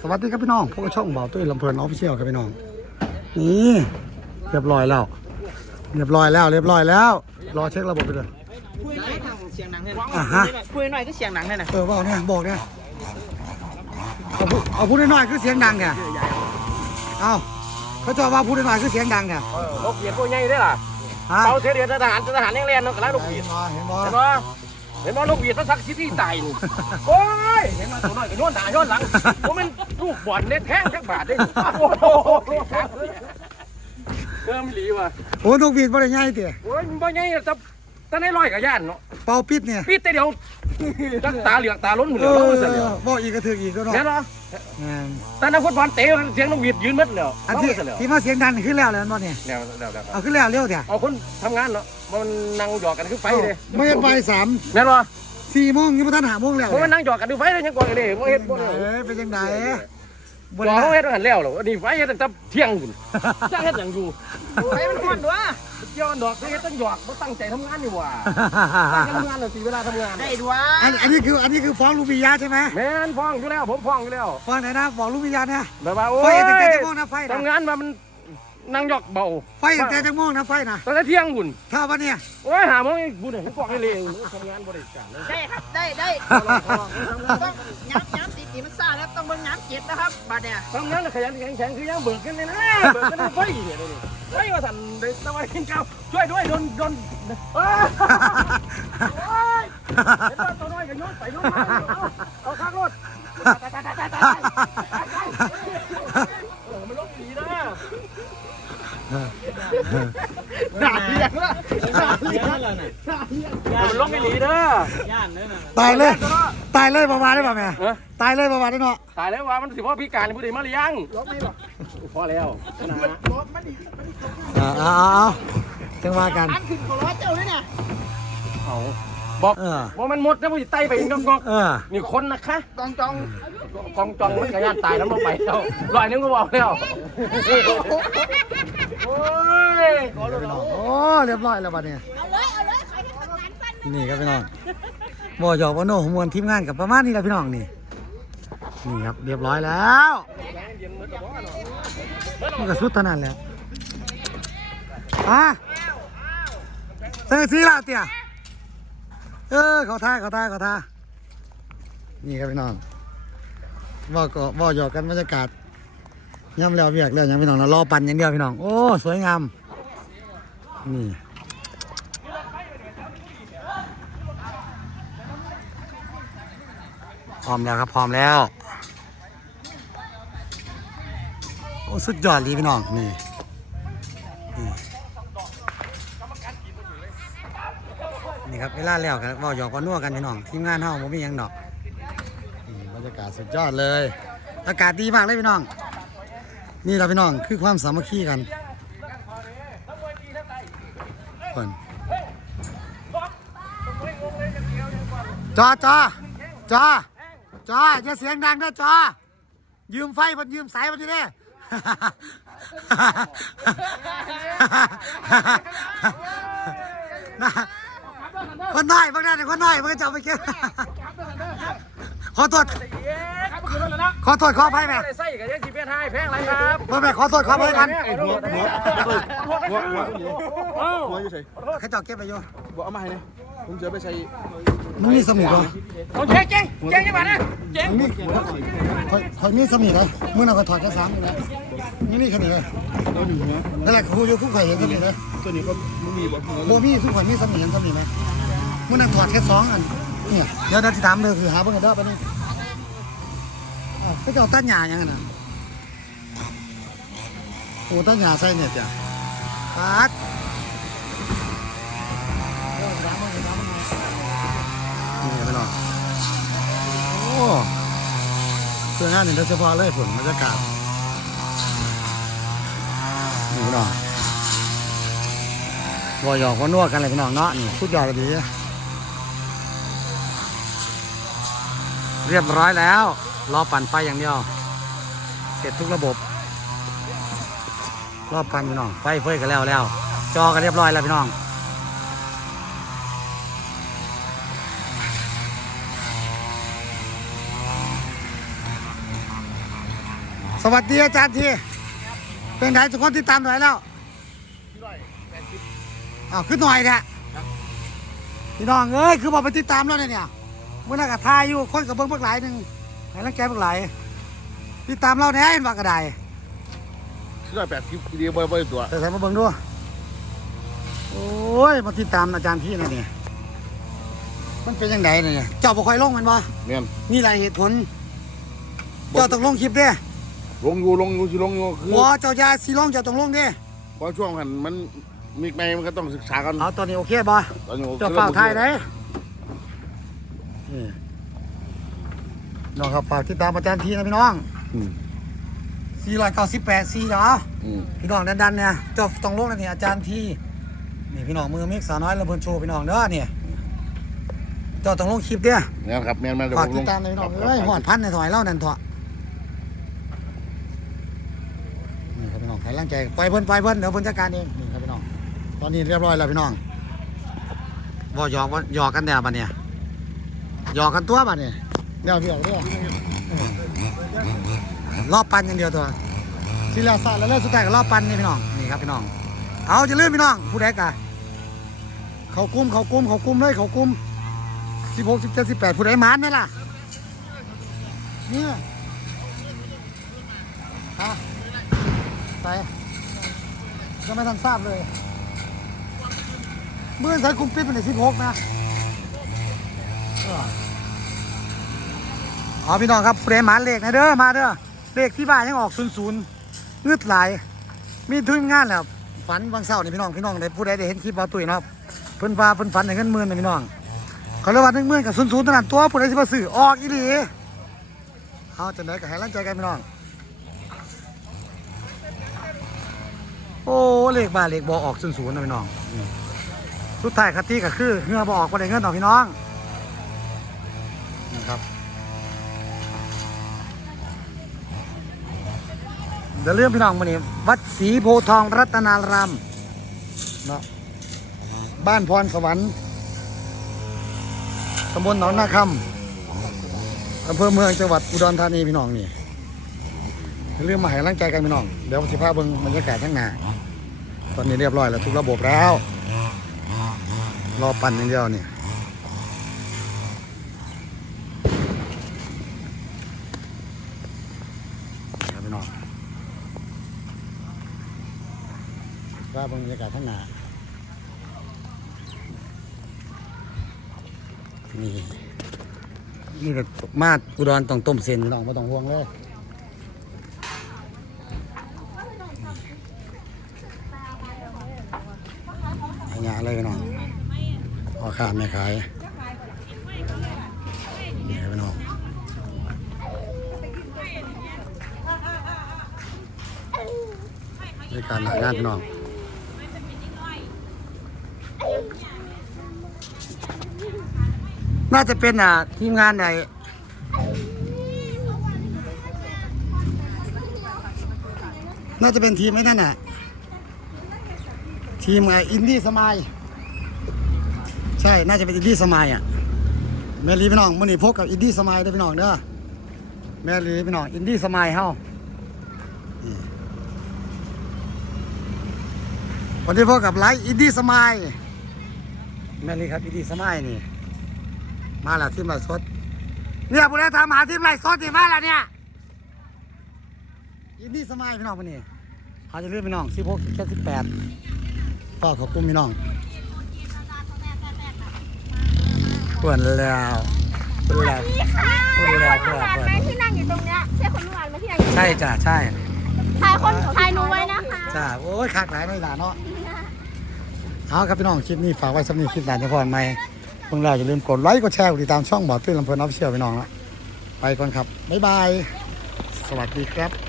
สวัสดีครับพี่น้องพวกบช่องเบาตุ้ยลำเพลินออฟฟิเชียลครับพี่น้อง นี่เรียบร้อยแล้ว เรียบร้อยแล้ว เรียบร้อยแล้ว รอเช็คระบบไปเลยคุยหน่อยทางเสียงหนังเนี่ยอะฮะคุยหน่อยก็เสียงหนังเนี่ยนะเออบอกเนี่ยบอกเนี่ยเอาพูดเอาพูดน้อยๆคือเสียงดังเนี่ยเอาเขาจะว่าพูดน้อยๆคือเสียงดังเนี่ยนกเกียดพวกใหญ่ได้ล่ะฮะเตาเสียเดียนทหารทหารยังเรียนนกกระไรนกเกีเห็ยดนบ่เห็นบ่ เห็นบ่เห็นบ่นกเกียดมันสักซิตี้ตายนี่โอ้ยเห็นมาตัวน้อยก็ย้อนหน้าย้อนหลังผมเป็นลูกบอลเน็ตแท้งจักบาทได้โอ้โหเติมหลีว่ะโอ้นกหวีดบ่ได้ง่ายเตี๋ยโอ้ยมันบ่ใหญ่จะตาในร้อยกับย่านเนาะเป่าปิดเนี่ย ปิดแต่เดียว จักตาเหลือกตาล้นเหมือนเอเดิมอเสียเดียวบอกอีกก็ถืออีกก็เนาะเห็นบ่งานตานักฟุตบอลเตะเสียงนกหวีดยืนมัดแล้วอันที่เสียแล้วที่มาเสียงดังนี่ขึ้นแล้วแล้วบ่เนี่ยแล้วแล้วแล้วเอาขึ้นแล้วเร็วเตี๋ยเอาคนทำงานเนาะมันนั่งหยอกกันคือไฟเลยไม่เห็นบ่ายสามแม่นบ่สี่โมงยังไม่ทันหาโมงแล้วเพราะมันนั่งหยอกกันดูไฟเลยยังก่อนเลยบ่เฮ็ดบ่เอ้ยเป็นยังไงบ่บ่ได้เฮาเฮ็ดหันแล้วหรออันนี้ไฟเฮ็ดตั้งแต่เที่ยงพุ่นจ้างเฮ็ดหยังอยู่ไฟมันห้อนด้วย เกี่ยวกันดอกเฮ็ดตั้งหยอกบ่ตั้งใจทำงานนี่หว่าตั้งใจทำงานน่ะสิเวลาทำงาน ได้ด้วยอันอันนี้คืออันนี้คือฟ้องลูกปิยาใช่ไหมแม่นฟ้องอยู่แล้วผมฟ้องอยู่แล้วฟ้องไหนนะบอกลูกปิยาเนี่ยแบบว่าโอ้ไฟยตั้งแต่จังโมงนะไฟนะทำงานมามันนั่งหยอกเบาไฟตั้งแต่จังโมงนะไฟนะตั้งแต่เที่ยงพุ่นถ้าวันเนี่ยโอ้ยหาโมงบุญให้ฟ้องให้เลยทำงานบ่ได้การเลยได้ครับ ได้ได้ต้องย้ำย้ำ ตีมันซ่าแล้วต้องเบิ่งย้ำเจ็ดนะครับบาดเนี่ยทำงานขยันแข็งแข็งคือยังเบิกกันเลยนะเบิกกันเนี่ยเดี๋ยวนี้ไฟว่าสั่นได้ตะวันกินข้าวช่วยด้วยโดนโดนเอ้ยโอ้ยเห็นว่าตัวน้อยก็โยนไปโยนมาเอาเอาข้างรถตายตายตายตายตายตายโอ้มันลงผีนะด่าเลี้ยงละด่าเลี้ยงละเนี่ยมันลงไม่หลีเด้อย่านเนี่ยตายเลย ตายเลยประมาณได้ป่ะแม่เออ ตายเลยประมาณได้เนาะตายแล้วว่ามันสิพ่อพิการผู้ใดมาหรือยังลบไม่บอกพอแล้วนะลบมันดิอ่าเอาเอาเอาจังว่ากัน อันขึ้นขอร้อยเจ้าเลยเนี่ยเอาบอกเออว่ามันหมดนะผู้ใดไต่ไปอีกงอกเออๆนี่คนนะคะกองจองกองจองมันกระยานตายแล้วมาไปแล้วลอยนึงก็บอกแล้วโอ้ยโอ้เรียบร้อยแล้วบัดเนี่ยเอาเลย เอาเลยใครจะทำงานสั้นนี่ครับพี่น้อง บ่หยอกบ่โนมวลทีมงานกับประมาณนี้แหละพี่น้องนี่นี่ครับเรียบร้อยแล้วมันก็สุดเท่านั้นแหล้วอะเซอร์ซีล้วเตี่ยเออเขาท่าเขาท่าเขาท่านี่ครับพี่น้องว่าก็ว่าหยอกกันบรรยากาศย่ำแล้วเวียกแล้วยังพี่น้องเรารอปั่นอย่างเดียวพี่น้องโอ้สวยงามนี่ ร้อมแล้วครับพร้อมแล้ว โอ้สุดยอดเลยพี่น้องนี่นี่นี่ครับเวลาแล้วกันว่าหยอกกันนัวกันพี่น้องทีมงานเฮาผมมียังดอกนี่บรรยากาศสุดยอดเลย อากาศดีมากเลยพี่น้อง นี่เราพี่น้องคือความสามัคคีกันคนจอจอจอ จออย่าเสียงดังนะจอ ยืมไฟมันยืมสายมันดิเด้นะคนน้อยบางนั่นคนน้อยมันก็จะเอาไปเก็บขอโทษขอโทษขออภัยแม่ไส้กับยังสิเพี้ยนให้แพงไรครับแม่แม่ขอโทษขออภัยกันหัวหัวหัวหัวหัวหัวอยู่ใส่เขาเจ้าเก็บไปอยู่บอกเอามาให้เนี่ย ผมจะไปใส่มึงมีสมุดเหรอเอาเจ๊งเจ๊งเจ๊งยังไงนะเจ๊งมึงมีคอยคอยมีสมุดเหรอมึงเอาไปถอดแค่สามนี่นะนี่นี่แค่นี้เลยตัวหนึ่งนะนั่นแหละครูอยู่คู่ข่อยเห็นสมุดเลยตัวนี้ก็ไม่มีบอกโบมี่คู่ข่อยมีสมุดเห็นสมุดไหมมึงนั่งถอดแค่สองอันเนี่ยเดี๋ยวเดี๋ยวที่ถามเลยคือหาเบิ่งกันเด้อไปนี่อ้าวเขาเจ้าตั้นหยาอย่างนั้นน่ะโอ้ตั้นหยาใส่เนี่ยจ้ะปัดเออถามเบิ่งถามเบิ่งนี่ไปหน่อยโอ้เสื้องานนี่โดยเฉพาะเลยผลบรรยากาศนี่พี่องวอยอกว่านวดกันเลยพี่น้องเนาะนี่สุดยอดเลยดีเรียบร้อยแล้ว รอปั่นไฟอย่างเดียว เสร็จทุกระบบ รอบปั่นพี่น้อง ไฟเฟยกันแล้วแล้ว จอกันเรียบร้อยแล้วพี่น้อง วัสดีอาจารย์ทีเป็นไงทุกคนที่ตามหน่อยแล้วอ้าวขึ้นหน่อยแหละพี่น้องเอ้ยคือบอกไปติดตามแล้วเนี่ยเนี่ยเมื่อนักทายอยู่คนกับเบิ้งเบิ้งหลายหนึ่งให้รังแกเบิ้งหลายติดตามเราแน่เห็นว่ากระไดที่ร้อยแปดสิบเดียวบ่บ่ได้ตัวแต่ใส่มาเบิ้งดูโอ้ยมาติดตามอาจารย์ที่นะเนี่ยมันเป็นยังไงเนี่ยเจ้าบ่ค่อยลงแมันบ่เนี่ยนี่แหละเหตุผลเจ้าต้องลงคลิปเด้ ลงอยู่ลงอยู่สิลงอยู่คือบ่เจ้าอยาสีลงเจ้าต้องลงเด้พอช่วงหันมันมีไม่มันก็ต้องศึกษากันเอาตอนนี้โอเคบ่ตอนนี้เจ้าฝากไทยได้นี่น้องครับฝากติดตามอาจารย์ทีนะพี่น้องอืม 498 4เหรออืมพี่น้องดันๆเนี่ยเจ้าต้องลงนะนี่อาจารย์ทีนี่พี่น้องมือมิกสาวน้อยระเบิดโชว์พี่น้องเด้อเนี่ยเจ้าต้องลงคลิปเด้อเนี่ยครับแม่นมาเดี๋ยวฝากผมติลดงตามเลยพี่น้องเอ้ยหอดพันในถอยเล่านั่นเถอะนี่ครับพี่น้อง ให้ร่างใจปล่อยเพิ่นปล่อยเพิ่นเดี๋ยวเพิ่นจัดการเองนี่ครับพี่น้อง ตอนนี้เรียบร้อยแล้วพี่น้องบ่หยอกบ่หยอกกันแน่บัดเนี่ยหยอกกันตัวบัดเนี่ยเดี๋ยวพี่ออกเด้อเออรอบปันอย่างเดียวตัวทีละสาแล้วเลิกสุดท้ายก็รอบปันนี่พี่น้องนี่ครับพี่น้อง เอาจะเลื่อนพี่น้องผู้ใดกะเขากุมเขากุมเขากุมเลยเขากุมสิบหกสิบเจ็ดสิบแปดผู้ใดหมานนี่ล่ะเนี่ยฮะ ไปยังไม่ทันทราบเลยเมื่อใส่กุมปิดเป็นสิบหกนะออเอพี่น้องครับเฟรมหมาเลขนะเด้อมาเด้อเลขที่บ้านยังออกศูนย์ศูนย์งืดหลาย มีทุนงานแล้วฝันบางเช้านี่พี่น้องพี่น้องได้ผู้ใดได้เห็นคลิปเอาตุ้ยเนาะเพิ่นว่าเพิ่นฝันได้เงินหมื่นนะพี่น้องเขาเรียกว่าหนึ่งหมื่นกับศูนย์ศูนย์เท่านั้นตัวผู้ใดสิมาซื้อออกอีหลีเอาจังไดก็ให้ร่างใจกันพี่น้อง โอ้เลขบ้านเลขบ่ออกศูนย์ศูนย์นะพี่น้องสุดท้ายคติก็คือเงือบ่ออกบ่ได้เงินดอพี่น้องนี่ครับเดี๋ยวเรื่องพี่น้องมานี่วัดศรีโพทองรัตนารามเนาะบ้านพรสวรรค์ตำบลหนองนาคำอำเภอเมืองจังหวัดอุดรธานีพี่น้องนี่ อย่าลืมมาให้กำลังใจกันพี่น้อง เดี๋ยวสิพาเบิ่งบรรยากาศข้างหน้าตอนนี้เรียบร้อยแล้วทุกระบบแล้ว รอปั่นอย่างเดียวเนี่ครับพี่น้องว่าเบิ่งบรรยากาศข้างหน้านี่นี่ก็มาดอุดรต้องต้มเส้นพี่น้องไม่ต้องห่วงเลยให้งาน เลยพี่น้องพอขาดไม่ขายนี่ครับพี่น้องบรรยากาศหางานพี่น้องน่าจะเป็นอะทีมงานไหนน่าจะเป็นทีมไอ้นั่นน่ะ ทีมไอ้อินดี้สมายใช่น่าจะเป็นอินดี้สมายอะแม่ลีพี่น้องมื่อนี้พบกับอินดี้สมายได้พี่น้องเด้อแม่ลีพี่น้องอินดี้สมายเฮาวันนี้พบกับไลฟ์อินดี้สมายแม่ลีครับอินดี้สมายนี่ มาล้วทีมไลฟ์สดเนี่ยผู้ใดถามหาทีมไลฟ์สดที่มาล้วเนี่ยอินดี้สมายพี่น้องวันนี้เขาจะเลื่อนพี่น้องสิบหกสิบเจ็ดสิบแปด ก็ขอบคุณพี่น้องเพื่อนแล้วเพื่อนแล้วนี่ค่ะเพื่อนแล้วใช่เพื่คอนนแล้วเมื่อวานไหมที่นั่งอยู่ตรงเนี้ยใช่คนเมื่อวานไหมที่นั่งอยู่ใช่จ้ะใช่ถ่ายคนถ่ายหนูไว้นะคะจ้าโอ้ยขาดหลายหน่อยหลาเนาะเอาครับพี่น้องคลิปนี้ฝากไว้สำหรับคลิปหลานเฉพาะไหมเพิ่งแรกอย่าลืมกดไลค์กดแชร์กดติดตามช่องหมอตุ้ยลำเพลินออฟเชียลพี่น้องละไปก่อนครับบ๊ายบาย สวัสดีครับ